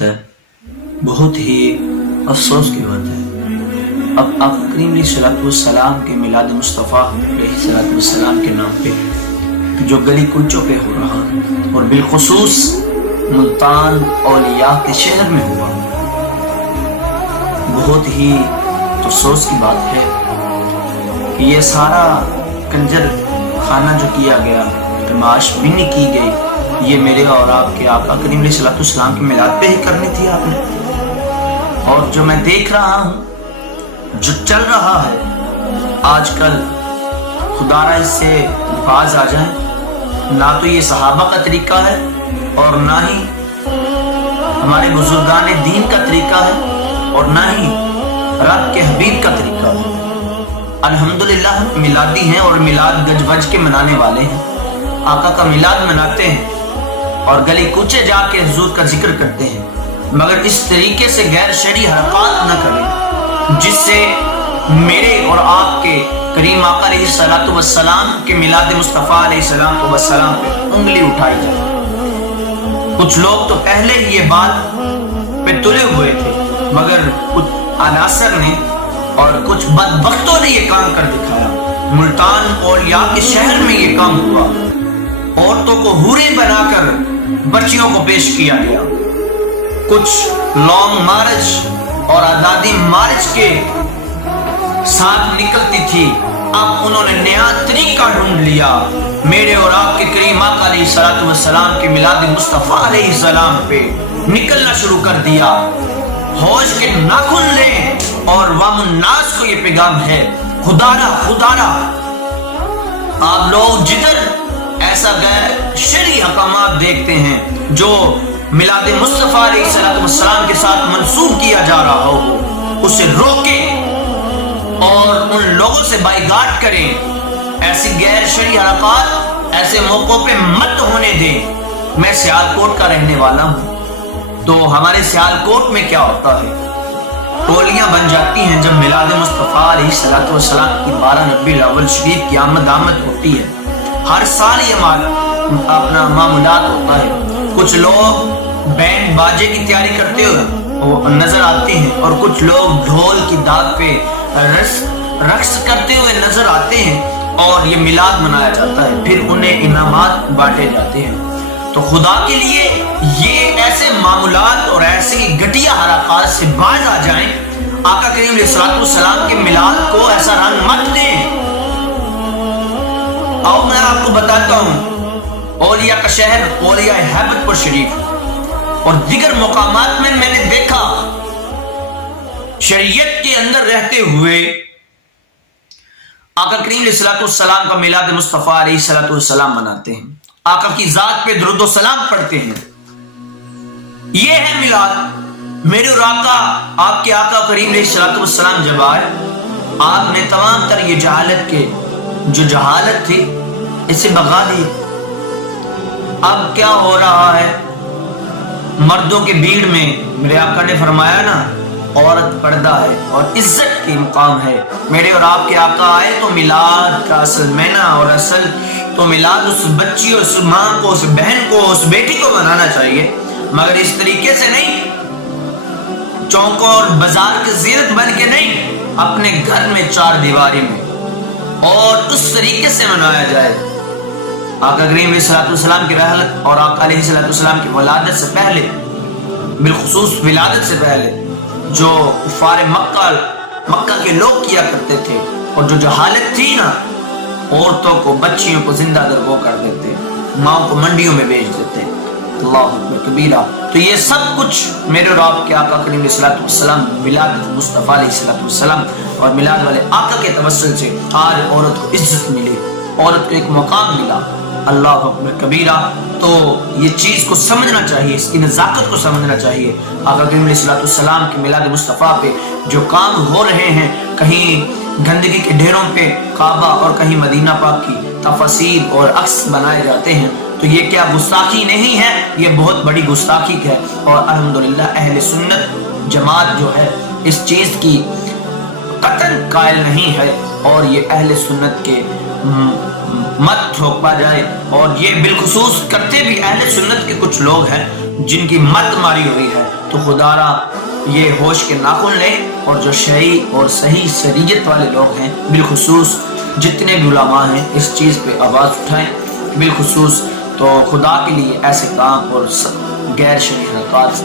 बात है, बहुत ही अफसोस की बात है। अब आका करीम अलैहिस्सलाम के मिलाद मुस्तफ़ा अलैहिस्सलाम के नाम पे जो गली कुंचों पे हो रहा और बिलखुसूस मुल्तान औलिया के शहर में हुआ, बहुत ही अफसोस की बात है कि ये सारा कंजर खाना जो किया गया, तमाश बिनी की गई, ये मेरे और आपके आका करीम अलैहिस्सलाम के मिलाद पे ही करनी थी आपने। और जो मैं देख रहा हूँ, जो चल रहा है आजकल, खुदारा इससे बाज आ जाए। ना तो ये सहाबा का तरीका है और ना ही हमारे बुजुर्गान दीन का तरीका है और ना ही रब के हबीब का तरीका है। अल्हम्दुलिल्लाह मिलादी हैं और मिलाद गज वज के मनाने वाले हैं, आका का मिलाद मनाते हैं और गली कूचे जाके हुजूर का जिक्र करते हैं, मगर इस तरीके से गैर शरई हरकत न करें जिससे मेरे और आपके करीम आका अलैहिस्सलातु वस्सलाम के मिलाद मुस्तफ़ा अलैहिस्सलातु वस्सलाम पे उंगली उठाई जाए। कुछ लोग तो पहले ही ये बात पे तुले हुए थे, मगर कुछ अनासर ने और कुछ बदबख्तों ने ये काम कर दिखाया। मुल्तान औलिया के शहर में ये काम हुआ, औरतों को हूरे बनाकर बच्चियों को पेश किया गया। कुछ लॉन्ग मार्च और आजादी मार्च के साथ निकलती थी, अब उन्होंने नया तरीका ढूंढ लिया। मेरे और आपके करीम आका अलैहिस्सलातु वस्सलाम के मिलाद मुस्तफ़ा अलैहिस्सलाम पे निकलना शुरू कर दिया। होश के नाखून लें और वामुन्नास को ये पैगाम है, खुदारा खुदारा आप लोग जिधर ऐसा गैर शरई हकामात देखते हैं जो मिलाद मुस्तफ़ा अलैहिस्सलाम के साथ मंसूब किया जा रहा हो, उसे रोकें और उन लोगों से बाइकाट करें। ऐसी गैर शरई हरकत ऐसे मौकों पे मत होने दें। मैं सियालकोट का रहने वाला हूँ, तो हमारे सियालकोट में क्या होता है, टोलियां बन जाती हैं जब मिलाद मुस्तफ़ा अलैहिस्सलाम की 12 रबीउल अव्वल शरीफ की आमद होती है। हर साल ये अपना मामूलात होता है। कुछ लोग बैंड बाजे की तैयारी करते हुए नजर आते हैं और कुछ लोग ढोल की दाग पे रक्स करते हुए नजर आते हैं और ये मिलाद मनाया जाता है, फिर उन्हें इनामात बांटे जाते हैं। तो खुदा के लिए ये ऐसे मामूलात और ऐसी घटिया हरकत से बाज आ जाएं। आका करीम अलैहिस्सलाम के मिलाद को ऐसा रंग मत दें। आओ मैं आपको बताता हूँ, औलिया का शहर औलिया हैबतपुर शरीफ और दीगर मुकामात में मैंने देखा शरीयत के अंदर रहते हुए आका करीम अलैहिस्सलाम का मिलाद मुस्तफ़ा अलैहिस्सलाम मनाते हैं, आका की जात पे दुरूद व सलाम पढ़ते हैं। ये है मिलाद। मेरे और आपके आका करीम अलैहिस्सलाम जब आए, आपने तमाम तर ये जहालत के जो जहालत थी इसे भगा दी। अब क्या हो रहा है, मर्दों के भीड़ में मेरे आका ने फरमाया ना, औरत पर्दा है और इज्जत की मुकाम है। मेरे और आपके आका आए तो मिलाद का असल मैना और असल तो मिलाद उस बच्ची, उस माँ को, उस बहन को, उस बेटी को मनाना चाहिए, मगर इस तरीके से नहीं, चौकों और बाजार की ज़ीनत बन के नहीं, अपने घर में चार दीवारी में और उस तरीके से मनाया जाए। आका करीम अलैहिस्सलाम की रहलत और आका अलैहिस्सलाम की वलादत से पहले, बिलखुसूस विलादत से पहले जो कुफार मक्का के लोग किया करते थे और जो जहालत थी ना, औरतों को, बच्चियों को जिंदा दरगो कर देते, माँ को मंडियों में बेच देते। अल्लाह अकबर कबीरा। तो ये सब कुछ मेरे और आपके आका करीम अलैहिस्सलाम मिलाद मुस्तफ़ा अलैहिस्सलाम और मिलाद वाले आका के तवस्सुल से आज औरत को इज्जत मिली, औरत को एक मकाम मिला। अल्लाह अकबर कबीरा। तो ये चीज को समझना चाहिए, इसकी नजाकत को समझना चाहिए। आका करीम अलैहिस्सलाम के मिलाद मुस्तफ़ा पे जो काम हो रहे हैं, कहीं गंदगी के ढेरों पे काबा और कहीं मदीना पाक की तफसीर और अक्स बनाए जाते हैं, तो ये क्या गुस्ताखी नहीं है? ये बहुत बड़ी गुस्ताखी है। और अल्हम्दुलिल्लाह अहले सुन्नत जमात जो है इस चीज की कतन कायल नहीं है और ये अहले सुन्नत के मत ठोका जाए। और ये बिलखुसूस करते भी अहले सुन्नत के कुछ लोग हैं جن کی مت ماری ہوئی ہے، تو خدا را یہ ہوش کے ناخن لیں، اور جو شرعی اور صحیح شریعت والے لوگ ہیں، بالخصوص جتنے بھی علماء ہیں، اس چیز پہ آواز اٹھائیں بالخصوص، تو خدا کے لیے ایسے کام اور غیر شرعی حرکات